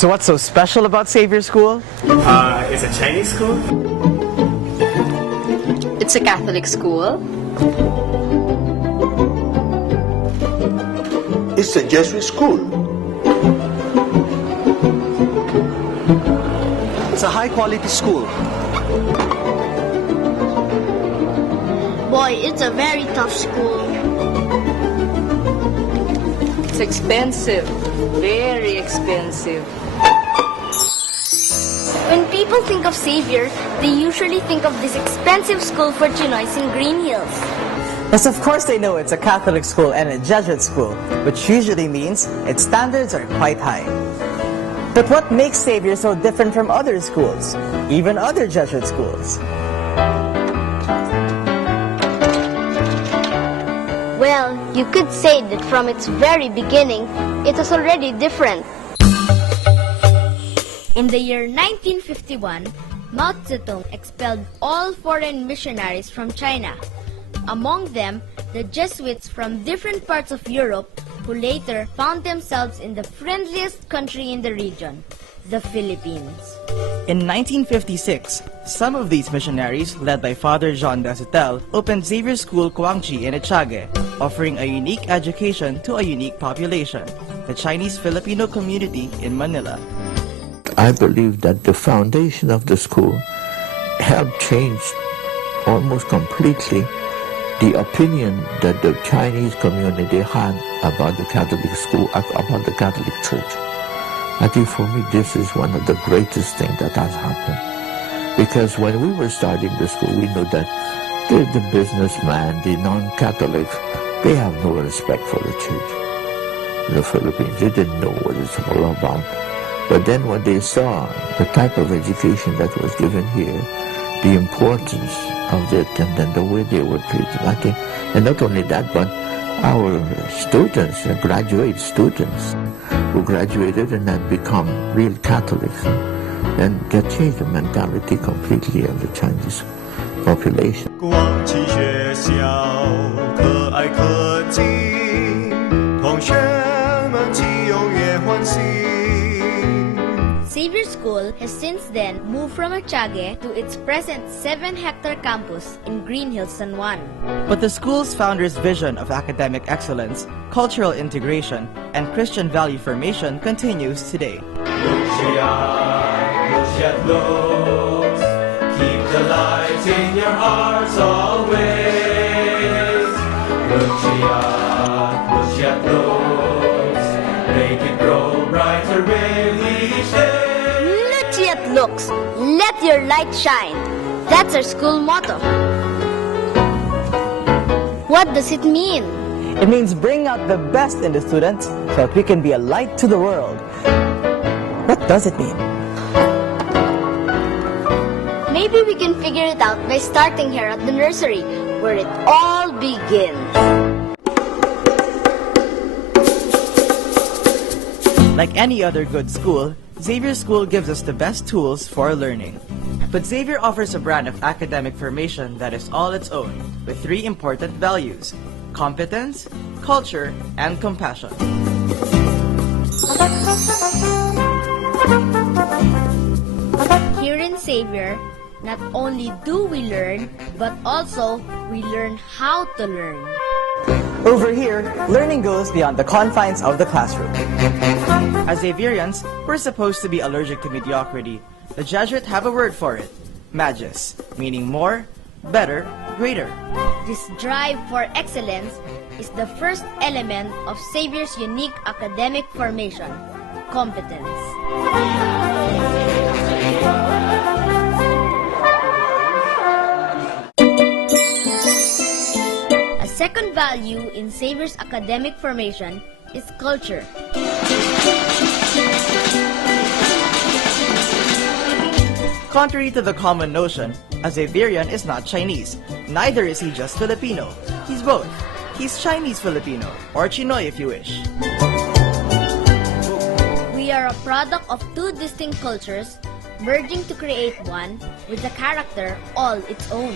So what's so special about Xavier School? It's a Chinese school. It's a Catholic school. It's a Jesuit school. It's a high-quality school. Boy, it's a very tough school. It's expensive. Very expensive. When people think of Xavier, they usually think of this expensive school for Chinoys in Green Hills. Yes, of course they know it's a Catholic school and a Jesuit school, which usually means its standards are quite high. But what makes Xavier so different from other schools, even other Jesuit schools? Well, you could say that from its very beginning, it was already different. In the year 1951, Mao Zedong expelled all foreign missionaries from China. Among them, the Jesuits from different parts of Europe who later found themselves in the friendliest country in the region, the Philippines. In 1956, some of these missionaries, led by Father Jean Dacetel, opened Xavier School Guangxi in Echage, offering a unique education to a unique population, the Chinese Filipino community in Manila. I believe that the foundation of the school helped change almost completely the opinion that the Chinese community had about the Catholic school, about the Catholic Church. I think for me this is one of the greatest things that has happened. Because when we were starting the school, we knew that the businessman, the non-Catholic, they have no respect for the church. In the Philippines, they didn't know what it's all about. But then when they saw the type of education that was given here, the importance of it, and then the way they were treated, I think, and not only that, but our students, graduate students who graduated and had become real Catholics, and that changed the mentality completely of the Chinese population. 光启学校可爱可敬，同学们齐踊跃欢喜。 Xavier School has since then moved from Echage to its present 7-hectare campus in Green Hills, San Juan. But the school's founder's vision of academic excellence, cultural integration, and Christian value formation continues today. Keep the light in your hearts always. Make it grow brighter each day. Luciat looks, let your light shine. That's our school motto. What does it mean? It means bring out the best in the students so that we can be a light to the world. What does it mean? Maybe we can figure it out by starting here at the nursery, where it all begins. Like any other good school, Xavier School gives us the best tools for learning. But Xavier offers a brand of academic formation that is all its own, with 3 important values: competence, culture, and compassion. Here in Xavier, not only do we learn, but also we learn how to learn. Over here, learning goes beyond the confines of the classroom. As Xavierians, we're supposed to be allergic to mediocrity. The Jesuits have a word for it: magis, meaning more, better, greater. This drive for excellence is the first element of Xavier's unique academic formation, competence. A second value in Xavier's academic formation is culture. Contrary to the common notion, a Xavierian is not Chinese. Neither is he just Filipino. He's both. He's Chinese-Filipino, or Chinoy if you wish. We are a product of 2 distinct cultures merging to create one with a character all its own.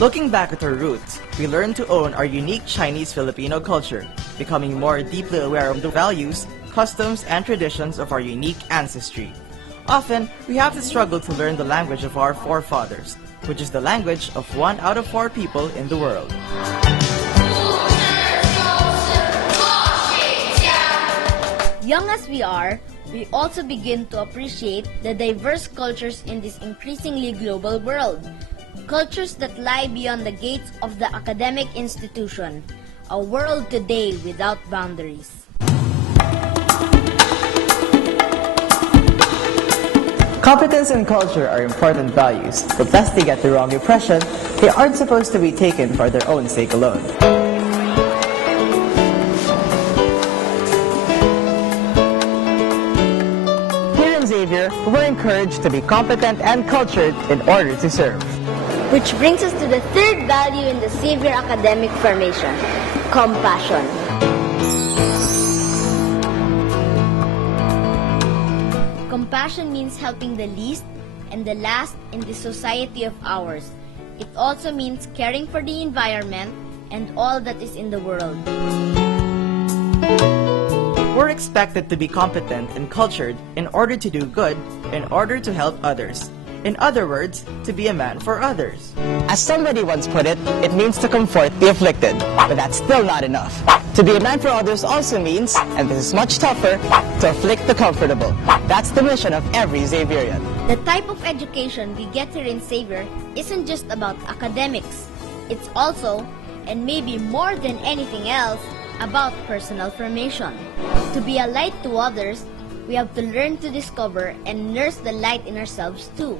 Looking back at our roots, we learn to own our unique Chinese-Filipino culture, becoming more deeply aware of the values, customs and traditions of our unique ancestry. Often, we have to struggle to learn the language of our forefathers, which is the language of 1 out of 4 people in the world. Young as we are, we also begin to appreciate the diverse cultures in this increasingly global world. Cultures that lie beyond the gates of the academic institution. A world today without boundaries. Competence and culture are important values, but lest they get the wrong impression, they aren't supposed to be taken for their own sake alone. Here in Xavier, we're encouraged to be competent and cultured in order to serve. Which brings us to the third value in the Xavier academic formation, compassion. Compassion means helping the least and the last in this society of ours. It also means caring for the environment and all that is in the world. We're expected to be competent and cultured in order to do good, in order to help others. In other words, to be a man for others. As somebody once put it means to comfort the afflicted. But that's still not enough. To be a man for others also means, and this is much tougher, to afflict the comfortable. That's the mission of every Xavierian. The type of education we get here in Xavier isn't just about academics. It's also, and maybe more than anything else, about personal formation. To be a light to others, we have to learn to discover and nurse the light in ourselves too.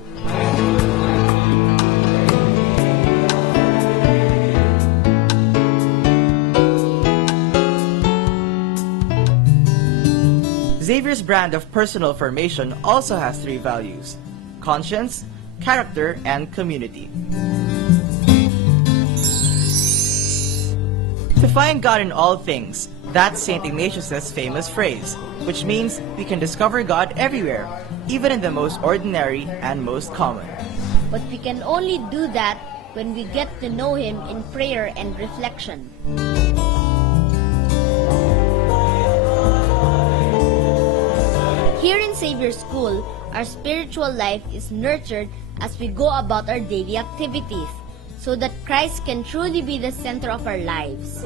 Xavier's brand of personal formation also has 3 values: conscience, character, and community. To find God in all things, that's St. Ignatius' famous phrase, which means we can discover God everywhere, even in the most ordinary and most common. But we can only do that when we get to know Him in prayer and reflection. Here in Xavier School, our spiritual life is nurtured as we go about our daily activities, so that Christ can truly be the center of our lives.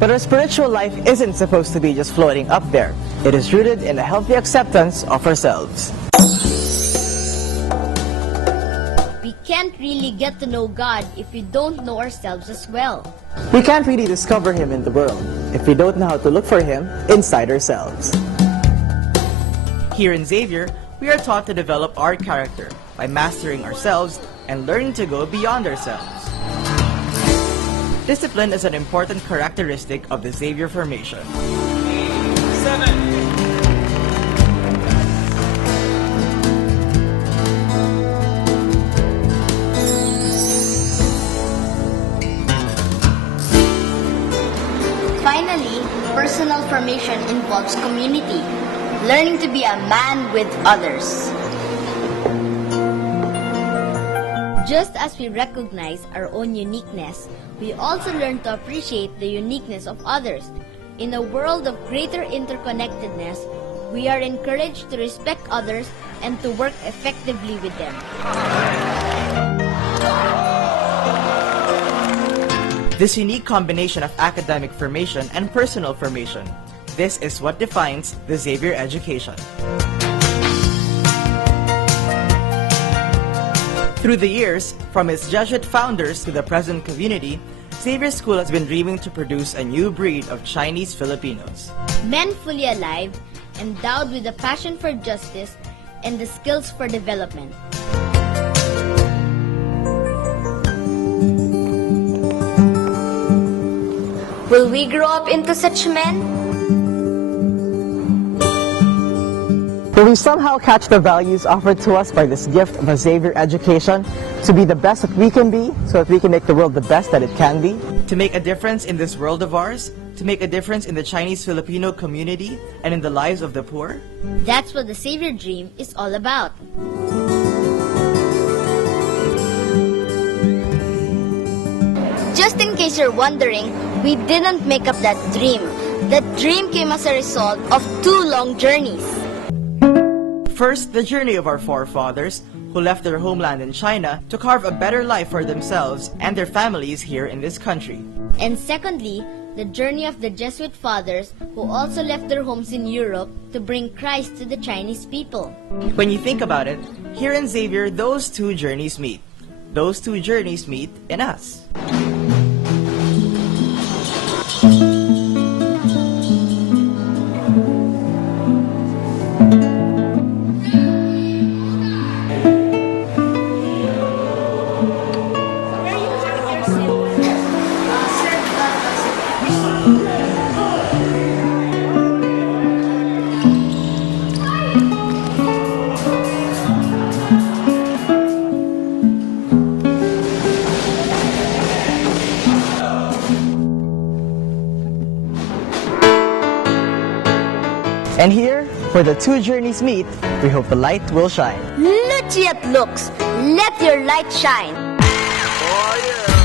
But our spiritual life isn't supposed to be just floating up there. It is rooted in a healthy acceptance of ourselves. We can't really get to know God if we don't know ourselves as well. We can't really discover Him in the world if we don't know how to look for Him inside ourselves. Here in Xavier, we are taught to develop our character by mastering ourselves and learning to go beyond ourselves. Discipline is an important characteristic of the Xavier formation. 7. Finally, personal formation involves community, learning to be a man with others. Just as we recognize our own uniqueness, we also learn to appreciate the uniqueness of others. In a world of greater interconnectedness, we are encouraged to respect others and to work effectively with them. This unique combination of academic formation and personal formation, this is what defines the Xavier education. Through the years, from its Jesuit founders to the present community, Xavier School has been dreaming to produce a new breed of Chinese Filipinos. Men fully alive, endowed with a passion for justice and the skills for development. Will we grow up into such men? Will we somehow catch the values offered to us by this gift of a Xavier education to be the best that we can be so that we can make the world the best that it can be? To make a difference in this world of ours? To make a difference in the Chinese Filipino community and in the lives of the poor? That's what the Xavier Dream is all about. case you're wondering, we didn't make up that dream. That dream came as a result of 2 long journeys. First, the journey of our forefathers, who left their homeland in China to carve a better life for themselves and their families here in this country. And secondly, the journey of the Jesuit fathers who also left their homes in Europe to bring Christ to the Chinese people. When you think about it, here in Xavier, those 2 journeys meet. Those 2 journeys meet in us. And here, where the 2 journeys meet, we hope the light will shine. Lucy at looks, let your light shine. Oh yeah.